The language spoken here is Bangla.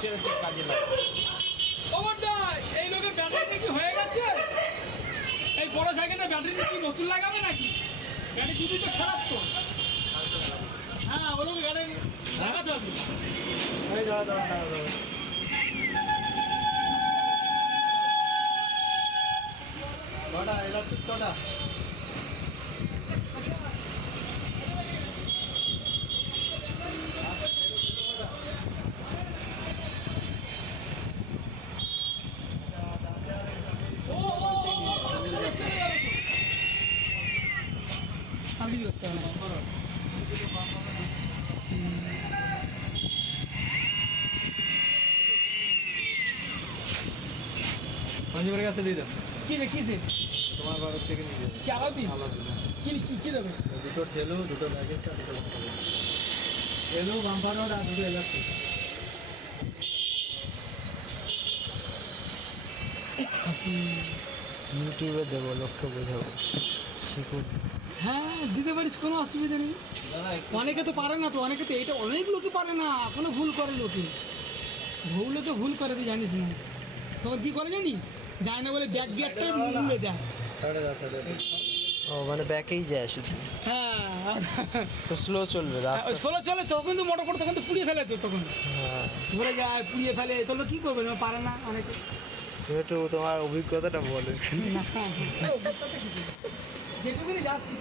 ছেড়ে কাজে লাগে। এই লোকের ব্যাটারিটা কি হয়ে গেছে? এই বড় সাইকেলটা ব্যাটারি কি নতুন লাগাবে নাকি? গাড়ি যদি তো খারাপ তো। হ্যাঁ, ওগুলো গাড়ি লাগাতে হবে। এই দাঁড়া। কটা ইলেকট্রিক কটা? আমি কি করতে হবে? সঞ্জীবের কাছে দিয়ে দাও। কি রে কি তোমার বাড়ির থেকে নিয়ে যাবে। কি আলাদা কি দেবে? দুটো ঠেলু, দুটো ব্যাগেজ, দুটো ঠেলু, বাম্পার রড আর দুটো ইলেকট্রিক। ইউটিউবে দেবো, লোককে বোঝাবো, শিখুন। হ্যাঁ, দিতে পারিস, কোনো অসুবিধা নেই। অনেকে তো পারে না, তো অনেকে তো এটা অনেক লোকে পারে না, কোনো ভুল করে লোকে। ভুলও তো ভুল করে, তুই জানিস না। তখন কী করে জানিস? যায় না বলে ব্যাগটাই মুলে দেয়। ও মানে ব্যাকেই যায় শুধু। হ্যাঁ, তো স্লো চলবে রাস্তা। স্লো চলে, তখন তো মোটর তখন তো পুড়িয়ে ফেলে, তো তখন হ্যাঁ, ঘুরে যায়, পুড়িয়ে ফেলে। তোমরা কী করবে? পারে না অনেকে। তুমি একটু তোমার অভিজ্ঞতাটা বলো। যেটুকুনি যাচ্ছি।